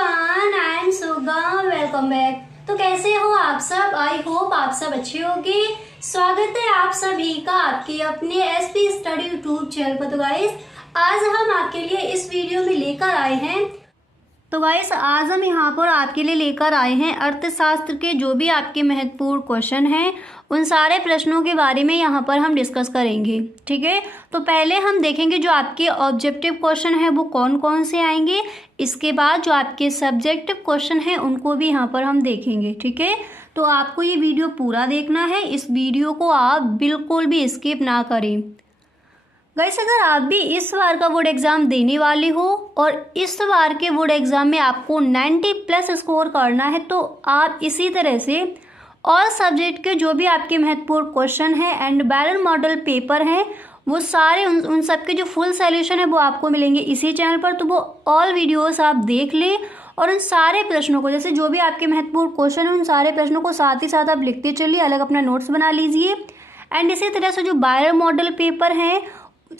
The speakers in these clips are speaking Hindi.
Everyone, I am Suga. Welcome back. तो कैसे हो आप सब? आई होप आप सब अच्छे होंगे। स्वागत है आप सभी का आपके अपने एसपी स्टडी यूट्यूब चैनल पर। तो गाइस, आज हम आपके लिए इस वीडियो में लेकर आए हैं आज हम यहाँ पर आपके लिए लेकर आए हैं अर्थशास्त्र के जो भी आपके महत्वपूर्ण क्वेश्चन हैं उन सारे प्रश्नों के बारे में यहाँ पर हम डिस्कस करेंगे। ठीक है, तो पहले हम देखेंगे जो आपके ऑब्जेक्टिव क्वेश्चन हैं वो कौन कौन से आएंगे। इसके बाद जो आपके सब्जेक्टिव क्वेश्चन हैं उनको भी यहाँ पर हम देखेंगे। ठीक है, तो आपको ये वीडियो पूरा देखना है। इस वीडियो को आप बिल्कुल भी स्किप ना करें। गाइस, अगर आप भी इस बार का बोर्ड एग्ज़ाम देने वाले हो और इस बार के बोर्ड एग्ज़ाम में आपको 90+ स्कोर करना है तो आप इसी तरह से और सब्जेक्ट के जो भी आपके महत्वपूर्ण क्वेश्चन हैं एंड बैरल मॉडल पेपर हैं वो सारे उन सब के जो फुल सॉल्यूशन है वो आपको मिलेंगे इसी चैनल पर। तो वो ऑल वीडियोस आप देख लें और उन सारे प्रश्नों को, जैसे जो भी आपके महत्वपूर्ण क्वेश्चन है उन सारे प्रश्नों को साथ ही साथ आप लिखते चलिए, अलग अपना नोट्स बना लीजिए। एंड इसी तरह से जो बैरल मॉडल पेपर हैं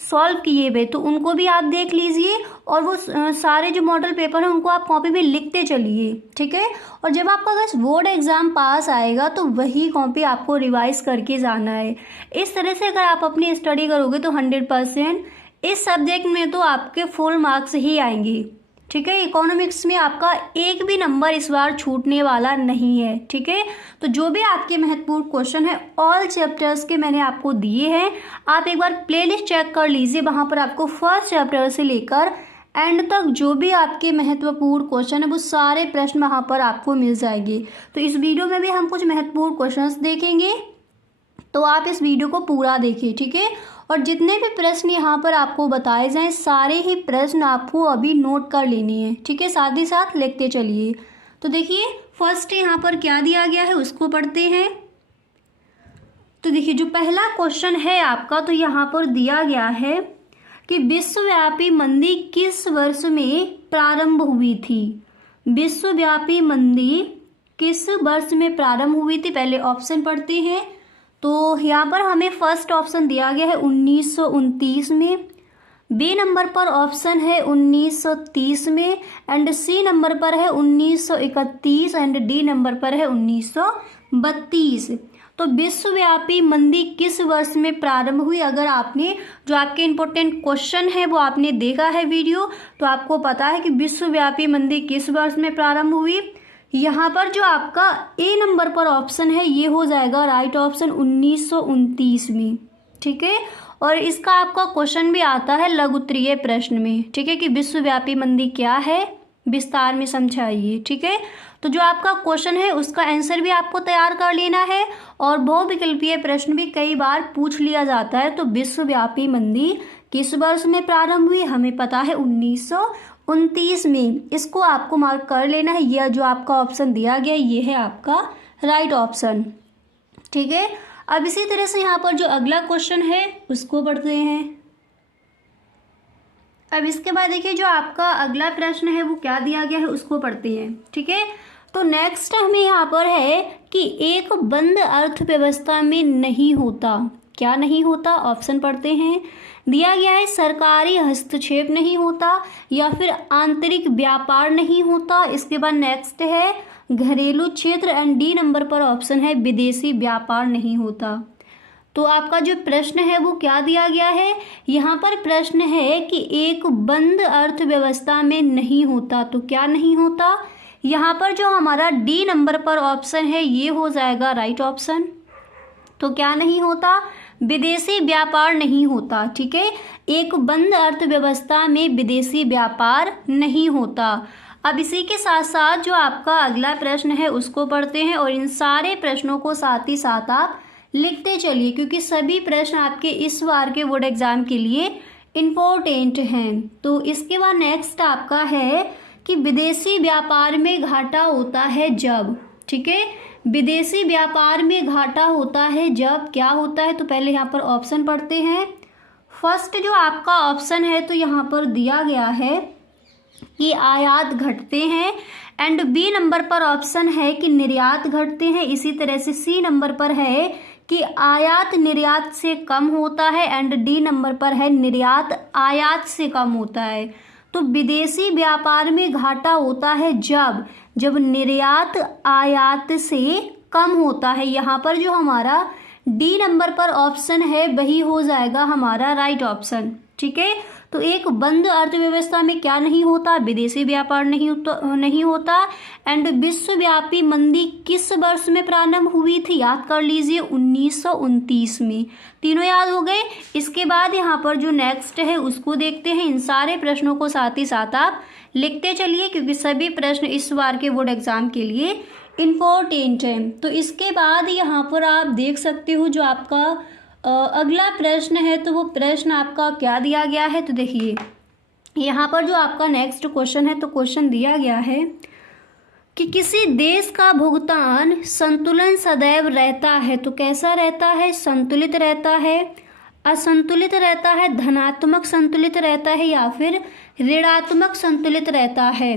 सॉल्व किए हुए तो उनको भी आप देख लीजिए और वो सारे जो मॉडल पेपर हैं उनको आप कॉपी में लिखते चलिए। ठीक है, और जब आपका अगर बोर्ड एग्ज़ाम पास आएगा तो वही कॉपी आपको रिवाइज करके जाना है। इस तरह से अगर आप अपनी स्टडी करोगे तो 100% इस सब्जेक्ट में तो आपके फुल मार्क्स ही आएंगे। ठीक है, इकोनॉमिक्स में आपका एक भी नंबर इस बार छूटने वाला नहीं है। ठीक है, तो जो भी आपके महत्वपूर्ण क्वेश्चन है ऑल चैप्टर्स के मैंने आपको दिए हैं, आप एक बार प्लेलिस्ट चेक कर लीजिए। वहाँ पर आपको फर्स्ट चैप्टर से लेकर एंड तक जो भी आपके महत्वपूर्ण क्वेश्चन है वो सारे प्रश्न वहाँ पर आपको मिल जाएंगे। तो इस वीडियो में भी हम कुछ महत्वपूर्ण क्वेश्चंस देखेंगे, तो आप इस वीडियो को पूरा देखिए। ठीक है, और जितने भी प्रश्न यहाँ पर आपको बताए जाएं सारे ही प्रश्न आपको अभी नोट कर लेने हैं। ठीक है, साथ ही साथ लिखते चलिए। तो देखिए फर्स्ट यहाँ पर क्या दिया गया है उसको पढ़ते हैं। तो देखिए जो पहला क्वेश्चन है आपका, तो यहाँ पर दिया गया है कि विश्वव्यापी मंदी किस वर्ष में प्रारंभ हुई थी। विश्वव्यापी मंदी किस वर्ष में प्रारंभ हुई थी, पहले ऑप्शन पढ़ते हैं। तो यहाँ पर हमें फर्स्ट ऑप्शन दिया गया है 1929 में, बी नंबर पर ऑप्शन है 1930 में एंड सी नंबर पर है 1931 एंड डी नंबर पर है 1932। तो विश्वव्यापी मंदी किस वर्ष में प्रारंभ हुई? अगर आपने जो आपके इम्पोर्टेंट क्वेश्चन है वो आपने देखा है वीडियो तो आपको पता है कि विश्वव्यापी मंदी किस वर्ष में प्रारंभ हुई। यहाँ पर जो आपका ए नंबर पर ऑप्शन है ये हो जाएगा राइट ऑप्शन 1929 में। ठीक है, और इसका आपका क्वेश्चन भी आता है लघु उत्तरीय प्रश्न में। ठीक है, कि विश्वव्यापी मंदी क्या है विस्तार में समझाइए। ठीक है, तो जो आपका क्वेश्चन है उसका आंसर भी आपको तैयार कर लेना है और बहुविकल्पीय प्रश्न भी कई बार पूछ लिया जाता है। तो विश्वव्यापी मंदी किस वर्ष में प्रारंभ हुई, हमें पता है 1929 में। इसको आपको मार्क कर लेना है। यह जो आपका ऑप्शन दिया गया ये है आपका राइट ऑप्शन। ठीक है, अब इसी तरह से यहाँ पर जो अगला क्वेश्चन है उसको पढ़ते हैं। अब इसके बाद देखिए जो आपका अगला प्रश्न है वो क्या दिया गया है उसको पढ़ते हैं। ठीक है, तो नेक्स्ट हमें यहाँ पर है कि एक बंद अर्थव्यवस्था में नहीं होता, क्या नहीं होता, ऑप्शन पढ़ते हैं। दिया गया है सरकारी हस्तक्षेप नहीं होता या फिर आंतरिक व्यापार नहीं होता। इसके बाद नेक्स्ट है घरेलू क्षेत्र एंड डी नंबर पर ऑप्शन है विदेशी व्यापार नहीं होता। तो आपका जो प्रश्न है वो क्या दिया गया है, यहाँ पर प्रश्न है कि एक बंद अर्थव्यवस्था में नहीं होता, तो क्या नहीं होता? यहाँ पर जो हमारा डी नंबर पर ऑप्शन है ये हो जाएगा राइट ऑप्शन। तो क्या नहीं होता? विदेशी व्यापार नहीं होता। ठीक है, एक बंद अर्थव्यवस्था में विदेशी व्यापार नहीं होता। अब इसी के साथ साथ जो आपका अगला प्रश्न है उसको पढ़ते हैं और इन सारे प्रश्नों को साथ ही साथ आप लिखते चलिए क्योंकि सभी प्रश्न आपके इस बार के बोर्ड एग्जाम के लिए इम्पोर्टेंट हैं। तो इसके बाद नेक्स्ट आपका है कि विदेशी व्यापार में घाटा होता है जब। ठीक है, विदेशी व्यापार में घाटा होता है जब क्या होता है? तो पहले यहाँ पर ऑप्शन पढ़ते हैं। फर्स्ट जो आपका ऑप्शन है तो यहाँ पर दिया गया है कि आयात घटते हैं एंड बी नंबर पर ऑप्शन है कि निर्यात घटते हैं। इसी तरह से सी नंबर पर है कि आयात निर्यात से कम होता है एंड डी नंबर पर है निर्यात आयात से कम होता है। तो विदेशी व्यापार में घाटा होता है जब निर्यात आयात से कम होता है। यहाँ पर जो हमारा डी नंबर पर ऑप्शन है वही हो जाएगा हमारा राइट ऑप्शन। ठीक है, तो एक बंद अर्थव्यवस्था में क्या नहीं होता, विदेशी व्यापार नहीं होता। एंड विश्वव्यापी मंदी किस वर्ष में प्रारंभ हुई थी, याद कर लीजिए 1929 में। तीनों याद हो गए। इसके बाद यहाँ पर जो नेक्स्ट है उसको देखते हैं। इन सारे प्रश्नों को साथ ही साथ आप लिखते चलिए क्योंकि सभी प्रश्न इस बार के बोर्ड एग्जाम के लिए इम्पोर्टेंट है। तो इसके बाद यहाँ पर आप देख सकते हो जो आपका अगला प्रश्न है, तो वो प्रश्न आपका क्या दिया गया है। तो देखिए यहाँ पर जो आपका नेक्स्ट क्वेश्चन है, तो क्वेश्चन दिया गया है कि किसी देश का भुगतान संतुलन सदैव रहता है। तो कैसा रहता है, संतुलित रहता है, असंतुलित रहता है, धनात्मक संतुलित रहता है या फिर ऋणात्मक संतुलित रहता है।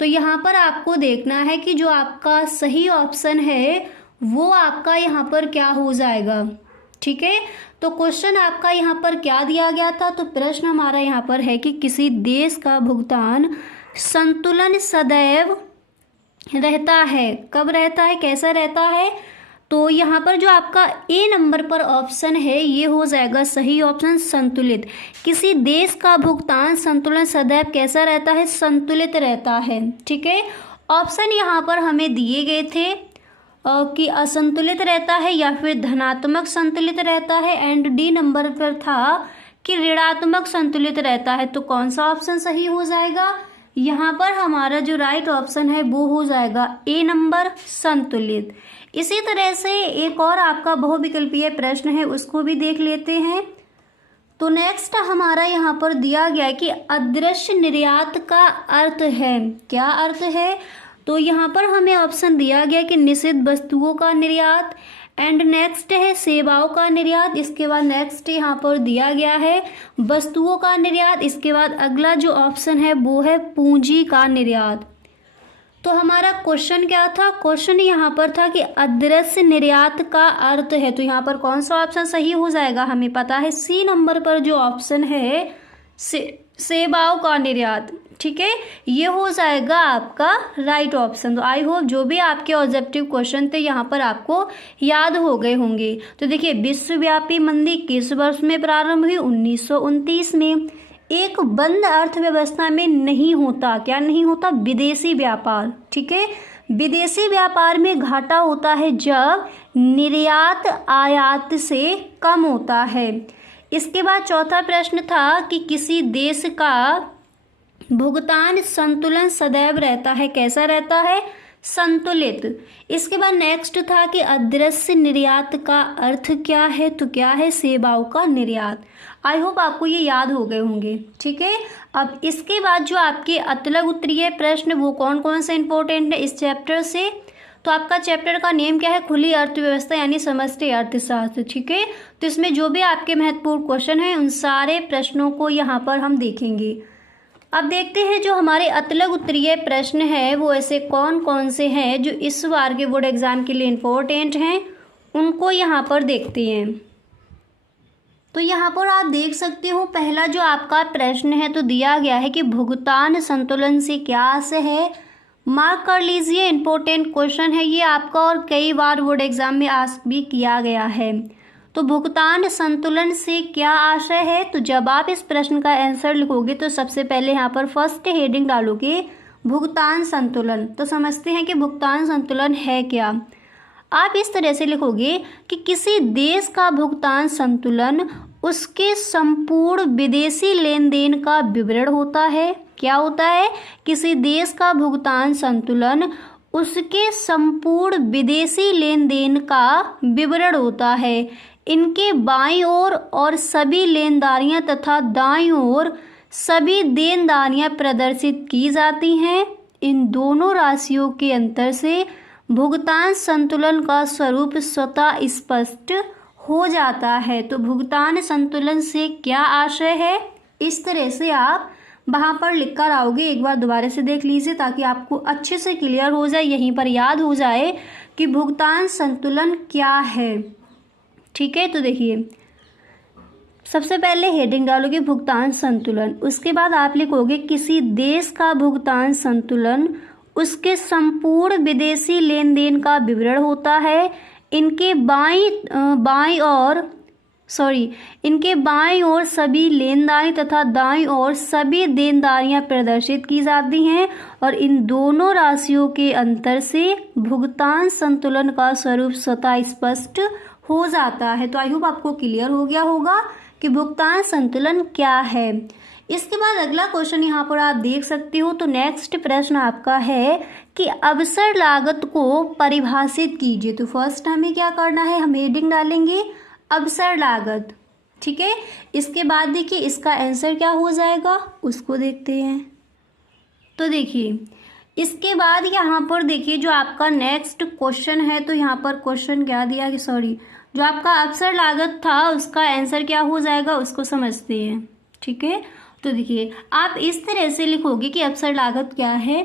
तो यहाँ पर आपको देखना है कि जो आपका सही ऑप्शन है वो आपका यहाँ पर क्या हो जाएगा। ठीक है, तो क्वेश्चन आपका यहाँ पर क्या दिया गया था, तो प्रश्न हमारा यहाँ पर है कि किसी देश का भुगतान संतुलन सदैव रहता है। कब रहता है, कैसा रहता है, तो यहाँ पर जो आपका ए नंबर पर ऑप्शन है ये हो जाएगा सही ऑप्शन, संतुलित। किसी देश का भुगतान संतुलन सदैव कैसा रहता है, संतुलित रहता है। ठीक है, ऑप्शन यहाँ पर हमें दिए गए थे कि असंतुलित रहता है या फिर धनात्मक संतुलित रहता है। एंड डी नंबर पर था कि ऋणात्मक संतुलित रहता है। तो कौन सा ऑप्शन सही हो जाएगा, यहाँ पर हमारा जो राइट ऑप्शन है वो हो जाएगा ए नंबर, संतुलित। इसी तरह से एक और आपका बहुविकल्पीय प्रश्न है उसको भी देख लेते हैं। तो नेक्स्ट हमारा यहाँ पर दिया गया है कि अदृश्य निर्यात का अर्थ है, क्या अर्थ है, तो यहाँ पर हमें ऑप्शन दिया गया कि निषिद्ध वस्तुओं का निर्यात। एंड नेक्स्ट है सेवाओं का निर्यात। इसके बाद नेक्स्ट यहाँ पर दिया गया है वस्तुओं का निर्यात। इसके बाद अगला जो ऑप्शन है वो है पूंजी का निर्यात। तो हमारा क्वेश्चन क्या था, क्वेश्चन यहाँ पर था कि अदृश्य निर्यात का अर्थ है। तो यहाँ पर कौन सा ऑप्शन सही हो जाएगा, हमें पता है सी नंबर पर जो ऑप्शन है सेवाओं का निर्यात। ठीक है, ये हो जाएगा आपका राइट ऑप्शन। तो आई होप जो भी आपके ऑब्जेक्टिव क्वेश्चन थे यहाँ पर आपको याद हो गए होंगे। तो देखिए विश्वव्यापी मंदी किस वर्ष में प्रारंभ हुई, 1929 में। एक बंद अर्थव्यवस्था में नहीं होता, क्या नहीं होता, विदेशी व्यापार। ठीक है, विदेशी व्यापार में घाटा होता है जब निर्यात आयात से कम होता है। इसके बाद चौथा प्रश्न था कि किसी देश का भुगतान संतुलन सदैव रहता है, कैसा रहता है, संतुलित। इसके बाद नेक्स्ट था कि अदृश्य निर्यात का अर्थ क्या है, तो क्या है, सेवाओं का निर्यात। आई होप आपको ये याद हो गए होंगे। ठीक है, अब इसके बाद जो आपके अतलग उत्तरीय प्रश्न वो कौन कौन से इंपॉर्टेंट है इस चैप्टर से, तो आपका चैप्टर का नेम क्या है, खुली अर्थव्यवस्था यानी समष्टि अर्थशास्त्र। ठीक है, तो इसमें जो भी आपके महत्वपूर्ण क्वेश्चन हैं उन सारे प्रश्नों को यहाँ पर हम देखेंगे। अब देखते हैं जो हमारे अतलग उत्तरीय प्रश्न है वो ऐसे कौन कौन से हैं जो इस बार के बोर्ड एग्जाम के लिए इम्पोर्टेंट हैं, उनको यहाँ पर देखते हैं। तो यहाँ पर आप देख सकते हो पहला जो आपका प्रश्न है तो दिया गया है कि भुगतान संतुलन से क्या आशय है। मार्क कर लीजिए, इम्पोर्टेंट क्वेश्चन है ये आपका और कई बार बोर्ड एग्जाम में आस्क भी किया गया है। तो भुगतान संतुलन से क्या आशय है, तो जब आप इस प्रश्न का आंसर लिखोगे तो सबसे पहले यहाँ पर फर्स्ट हेडिंग डालोगे भुगतान संतुलन। तो समझते हैं कि भुगतान संतुलन है क्या। आप इस तरह से लिखोगे कि किसी देश का भुगतान संतुलन उसके संपूर्ण विदेशी लेन देन का विवरण होता है। क्या होता है, किसी देश का भुगतान संतुलन उसके संपूर्ण विदेशी लेन देन का विवरण होता है। इनके बाईं ओर और सभी लेनदारियां तथा दाईं ओर सभी देनदारियां प्रदर्शित की जाती हैं। इन दोनों राशियों के अंतर से भुगतान संतुलन का स्वरूप स्वतः स्पष्ट हो जाता है। तो भुगतान संतुलन से क्या आशय है, इस तरह से आप वहाँ पर लिख कर आओगे। एक बार दोबारा से देख लीजिए ताकि आपको अच्छे से क्लियर हो जाए, यहीं पर याद हो जाए कि भुगतान संतुलन क्या है। ठीक है, तो देखिए सबसे पहले हेडिंग डालोगे भुगतान संतुलन, उसके बाद आप लिखोगे किसी देश का भुगतान संतुलन उसके संपूर्ण विदेशी लेन देन का विवरण होता है। इनके बाईं ओर सभी लेनदारी तथा दाईं ओर सभी देनदारियां प्रदर्शित की जाती हैं और इन दोनों राशियों के अंतर से भुगतान संतुलन का स्वरूप स्वतः स्पष्ट हो जाता है। तो आई होप आपको क्लियर हो गया होगा कि भुगतान संतुलन क्या है। इसके बाद अगला क्वेश्चन यहाँ पर आप देख सकते हो। तो नेक्स्ट प्रश्न आपका है कि अवसर लागत को परिभाषित कीजिए। तो फर्स्ट हमें क्या करना है, हम हेडिंग डालेंगे अवसर लागत, ठीक है। इसके बाद देखिए इसका आंसर क्या हो जाएगा उसको देखते हैं। तो देखिए इसके बाद यहाँ पर देखिए जो आपका नेक्स्ट क्वेश्चन है, तो यहाँ पर क्वेश्चन क्या दिया कि जो आपका अवसर लागत था उसका आंसर क्या हो जाएगा उसको समझते हैं, ठीक है। तो देखिए आप इस तरह से लिखोगे कि अवसर लागत क्या है,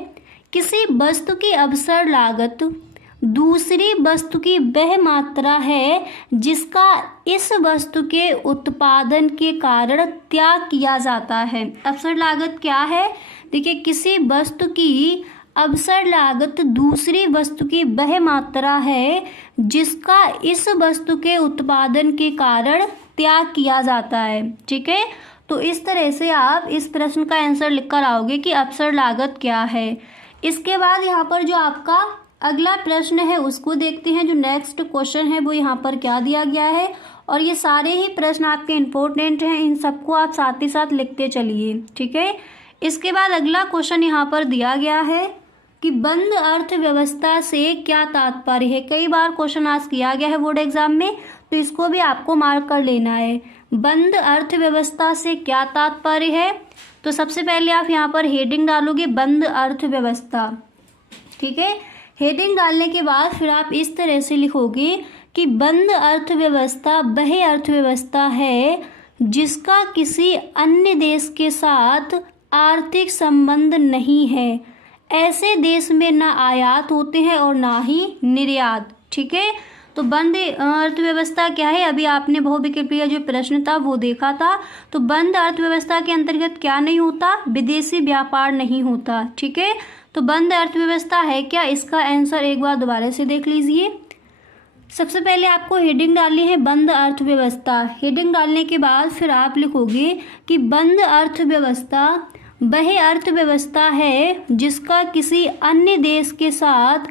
किसी वस्तु की अवसर लागत दूसरी वस्तु की वह मात्रा है जिसका इस वस्तु के उत्पादन के कारण त्याग किया जाता है। अवसर लागत क्या है, देखिए किसी वस्तु की अवसर लागत दूसरी वस्तु की वह मात्रा है जिसका इस वस्तु के उत्पादन के कारण त्याग किया जाता है, ठीक है। तो इस तरह से आप इस प्रश्न का आंसर लिख कर आओगे कि अवसर लागत क्या है। इसके बाद यहाँ पर जो आपका अगला प्रश्न है उसको देखते हैं। जो नेक्स्ट क्वेश्चन है वो यहाँ पर क्या दिया गया है, और ये सारे ही प्रश्न आपके इम्पोर्टेंट हैं, इन सबको आप साथ ही साथ लिखते चलिए, ठीक है। इसके बाद अगला क्वेश्चन यहाँ पर दिया गया है कि बंद अर्थव्यवस्था से क्या तात्पर्य है। कई बार क्वेश्चन आज किया गया है बोर्ड एग्जाम में, तो इसको भी आपको मार्क कर लेना है। बंद अर्थव्यवस्था से क्या तात्पर्य है, तो सबसे पहले आप यहाँ पर हेडिंग डालोगे बंद अर्थव्यवस्था, ठीक है। हेडिंग डालने के बाद फिर आप इस तरह से लिखोगे कि बंद अर्थव्यवस्था वह अर्थव्यवस्था है जिसका किसी अन्य देश के साथ आर्थिक संबंध नहीं है। ऐसे देश में ना आयात होते हैं और ना ही निर्यात, ठीक है। तो बंद अर्थव्यवस्था क्या है, अभी आपने बहुविकल्पीय जो प्रश्न था वो देखा था। तो बंद अर्थव्यवस्था के अंतर्गत क्या नहीं होता, विदेशी व्यापार नहीं होता, ठीक है। तो बंद अर्थव्यवस्था है क्या, इसका आंसर एक बार दोबारा से देख लीजिए। सबसे पहले आपको हेडिंग डालनी है बंद अर्थव्यवस्था। हेडिंग डालने के बाद फिर आप लिखोगे कि बंद अर्थव्यवस्था वह अर्थव्यवस्था है जिसका किसी अन्य देश के साथ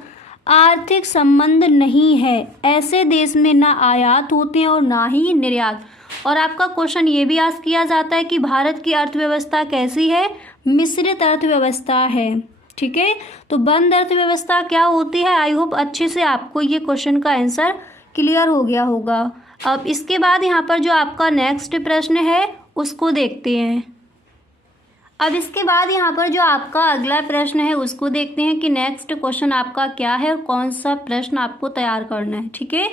आर्थिक संबंध नहीं है। ऐसे देश में ना आयात होते हैं और ना ही निर्यात। और आपका क्वेश्चन ये भी आस्क किया जाता है कि भारत की अर्थव्यवस्था कैसी है, मिश्रित अर्थव्यवस्था है, ठीक है। तो बंद अर्थव्यवस्था क्या होती है, आई होप अच्छे से आपको ये क्वेश्चन का आंसर क्लियर हो गया होगा। अब इसके बाद यहाँ पर जो आपका नेक्स्ट प्रश्न है उसको देखते हैं। अब इसके बाद यहाँ पर जो आपका अगला प्रश्न है उसको देखते हैं कि नेक्स्ट क्वेश्चन आपका क्या है और कौन सा प्रश्न आपको तैयार करना है, ठीक है।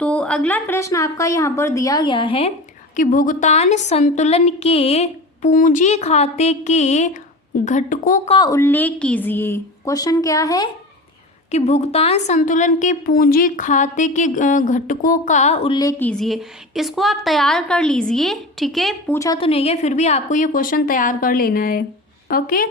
तो अगला प्रश्न आपका यहाँ पर दिया गया है कि भुगतान संतुलन के पूंजी खाते के घटकों का उल्लेख कीजिए। क्वेश्चन क्या है कि भुगतान संतुलन के पूंजी खाते के घटकों का उल्लेख कीजिए। इसको आप तैयार कर लीजिए, ठीक है। पूछा तो नहीं है, फिर भी आपको ये क्वेश्चन तैयार कर लेना है, ओके।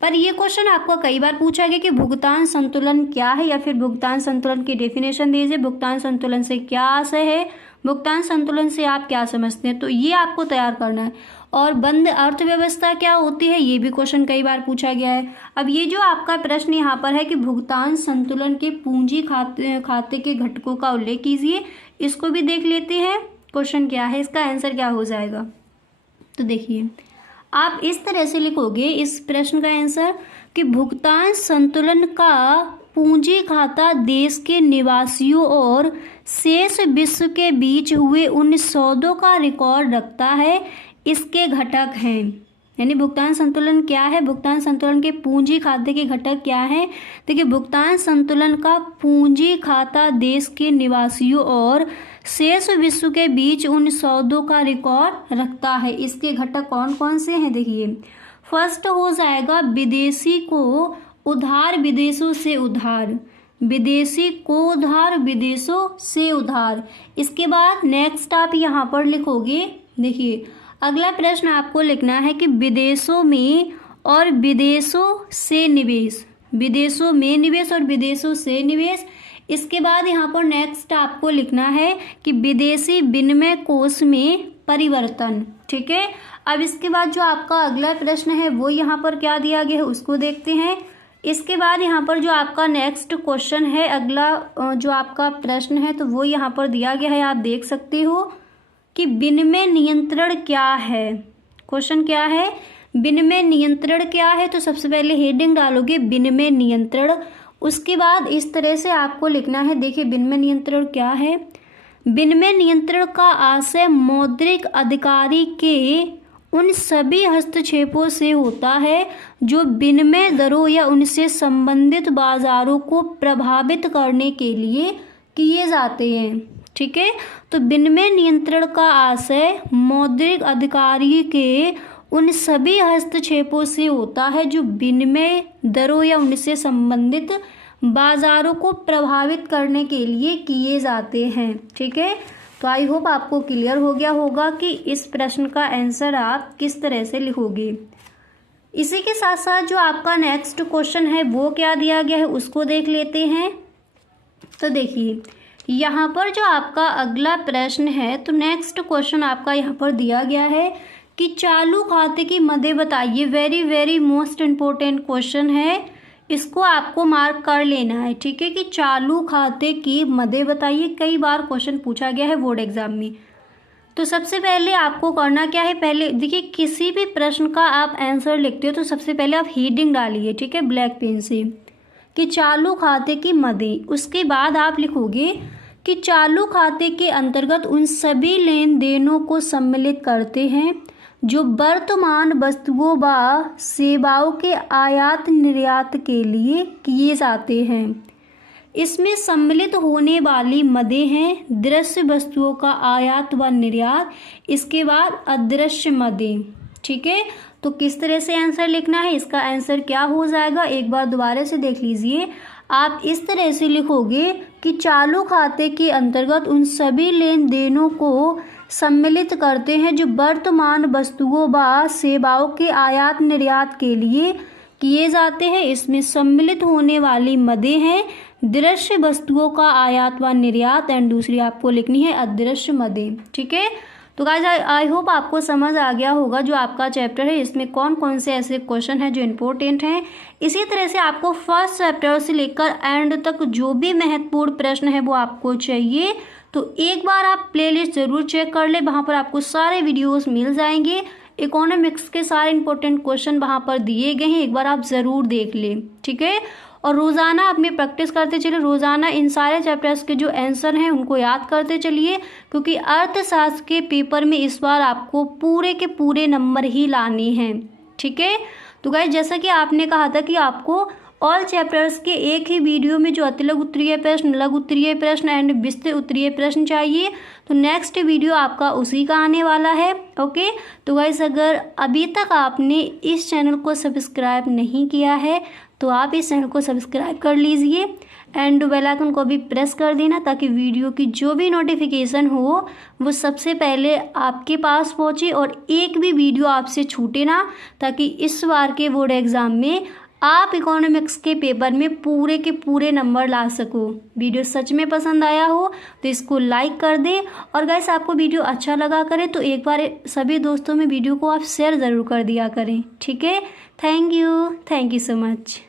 पर ये क्वेश्चन आपको कई बार पूछा गया कि भुगतान संतुलन क्या है, या फिर भुगतान संतुलन की डेफिनेशन दीजिए, भुगतान संतुलन से क्या आशय है, भुगतान संतुलन से आप क्या समझते हैं। तो ये आपको तैयार करना है। और बंद अर्थव्यवस्था क्या होती है, ये भी क्वेश्चन कई बार पूछा गया है। अब ये जो आपका प्रश्न यहाँ पर है कि भुगतान संतुलन के पूंजी खाते के घटकों का उल्लेख कीजिए, इसको भी देख लेते हैं क्वेश्चन क्या है, इसका आंसर क्या हो जाएगा। तो देखिए आप इस तरह से लिखोगे इस प्रश्न का आंसर कि भुगतान संतुलन का पूंजी खाता देश के निवासियों और शेष विश्व के बीच हुए उन सौदों का रिकॉर्ड रखता है। इसके घटक हैं, यानी भुगतान संतुलन क्या है, भुगतान संतुलन के पूंजी खाते के घटक क्या है। देखिए भुगतान संतुलन का पूंजी खाता देश के निवासियों और शेष विश्व के बीच उन सौदों का रिकॉर्ड रखता है। इसके घटक कौन कौन से हैं, देखिए फर्स्ट हो जाएगा विदेशी को उधार विदेशों से उधार, विदेशी को उधार विदेशों से उधार। इसके बाद नेक्स्ट आप यहाँ पर लिखोगे देखिए अगला प्रश्न आपको लिखना है कि विदेशों में और विदेशों से निवेश, विदेशों में निवेश और विदेशों से निवेश। इसके बाद यहाँ पर नेक्स्ट आपको लिखना है कि विदेशी विनिमय कोष में परिवर्तन। ठीक है, अब इसके बाद जो आपका अगला प्रश्न है वो यहाँ पर क्या दिया गया है उसको देखते हैं। इसके बाद यहाँ पर जो आपका नेक्स्ट क्वेश्चन है, अगला जो आपका प्रश्न है तो वो यहाँ पर दिया गया है, आप देख सकते हो कि विनिमय नियंत्रण क्या है। क्वेश्चन क्या है, विनिमय नियंत्रण क्या है। तो सबसे पहले हेडिंग डालोगे विनिमय नियंत्रण, उसके बाद इस तरह से आपको लिखना है। देखिए विनिमय नियंत्रण क्या है। विनिमय नियंत्रण का आशय मौद्रिक अधिकारी के उन सभी हस्तक्षेपों से होता है जो विनिमय दरों या उनसे संबंधित बाजारों को प्रभावित करने के लिए किए जाते हैं। ठीक है, तो विनिमय नियंत्रण का आशय मौद्रिक अधिकारी के उन सभी हस्तक्षेपों से होता है जो विनिमय दरों या उनसे संबंधित बाजारों को प्रभावित करने के लिए किए जाते हैं। ठीक है, तो आई होप आपको क्लियर हो गया होगा कि इस प्रश्न का आंसर आप किस तरह से लिखोगे। इसी के साथ साथ जो आपका नेक्स्ट क्वेश्चन है वो क्या दिया गया है उसको देख लेते हैं। तो देखिए यहाँ पर जो आपका अगला प्रश्न है, तो नेक्स्ट क्वेश्चन आपका यहाँ पर दिया गया है कि चालू खाते की मदें बताइए। Very very most important question है, इसको आपको मार्क कर लेना है। ठीक है, कि चालू खाते की मदें बताइए, कई बार क्वेश्चन पूछा गया है बोर्ड एग्जाम में। तो सबसे पहले आपको करना क्या है, पहले देखिए किसी भी प्रश्न का आप आंसर लिखते हो तो सबसे पहले आप हेडिंग डालिए। ठीक है, ब्लैक पेन से कि चालू खाते की मदें। उसके बाद आप लिखोगे कि चालू खाते के अंतर्गत उन सभी लेन देनों को सम्मिलित करते हैं जो वर्तमान वस्तुओं व सेवाओं के आयात निर्यात के लिए किए जाते हैं। इसमें सम्मिलित होने वाली मदें हैं दृश्य वस्तुओं का आयात व निर्यात, इसके बाद अदृश्य मदें। ठीक है, तो किस तरह से आंसर लिखना है, इसका आंसर क्या हो जाएगा एक बार दोबारा से देख लीजिए। आप इस तरह से लिखोगे कि चालू खाते के अंतर्गत उन सभी लेन देनों को सम्मिलित करते हैं जो वर्तमान वस्तुओं व सेवाओं के आयात निर्यात के लिए किए जाते हैं। इसमें सम्मिलित होने वाली मदें हैं दृश्य वस्तुओं का आयात व निर्यात, एंड दूसरी आपको लिखनी है अदृश्य मदें। ठीक है, तो गाइस आई होप आपको समझ आ गया होगा जो आपका चैप्टर है इसमें कौन कौन से ऐसे क्वेश्चन हैं जो इम्पोर्टेंट हैं। इसी तरह से आपको फर्स्ट चैप्टर से लेकर एंड तक जो भी महत्वपूर्ण प्रश्न है वो आपको चाहिए तो एक बार आप प्लेलिस्ट ज़रूर चेक कर ले, वहाँ पर आपको सारे वीडियोस मिल जाएंगे। इकोनॉमिक्स के सारे इंपॉर्टेंट क्वेश्चन वहाँ पर दिए गए हैं, एक बार आप ज़रूर देख लें। ठीक है, और रोज़ाना अपनी प्रैक्टिस करते चलिए, रोज़ाना इन सारे चैप्टर्स के जो आंसर हैं उनको याद करते चलिए, क्योंकि अर्थशास्त्र के पेपर में इस बार आपको पूरे के पूरे नंबर ही लाने हैं। ठीक है, तो गाइस जैसा कि आपने कहा था कि आपको ऑल चैप्टर्स के एक ही वीडियो में जो अतिलघु उत्तरीय प्रश्न, लघु उत्तरीय प्रश्न एंड विस्तृत उत्तरीय प्रश्न चाहिए, तो नेक्स्ट वीडियो आपका उसी का आने वाला है। ओके, तो गाइस अगर अभी तक आपने इस चैनल को सब्सक्राइब नहीं किया है तो आप इस चैनल को सब्सक्राइब कर लीजिए एंड बेल आइकन को भी प्रेस कर देना ताकि वीडियो की जो भी नोटिफिकेशन हो वो सबसे पहले आपके पास पहुंचे और एक भी वीडियो आपसे छूटे ना, ताकि इस बार के बोर्ड एग्ज़ाम में आप इकोनॉमिक्स के पेपर में पूरे के पूरे नंबर ला सको। वीडियो सच में पसंद आया हो तो इसको लाइक कर दें, और गाइस आपको वीडियो अच्छा लगा करे तो एक बार सभी दोस्तों में वीडियो को आप शेयर ज़रूर कर दिया करें। ठीक है, थैंक यू सो मच।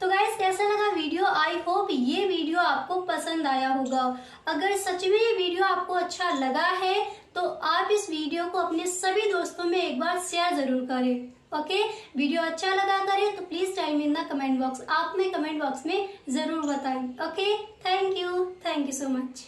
तो गाइस कैसा लगा वीडियो, आई होप ये वीडियो आपको पसंद आया होगा। अगर सच में ये वीडियो आपको अच्छा लगा है तो आप इस वीडियो को अपने सभी दोस्तों में एक बार शेयर जरूर करें। ओके, वीडियो अच्छा लगा करे तो please time in the comment box, आप में कमेंट बॉक्स में जरूर बताएं। Okay, thank you so much.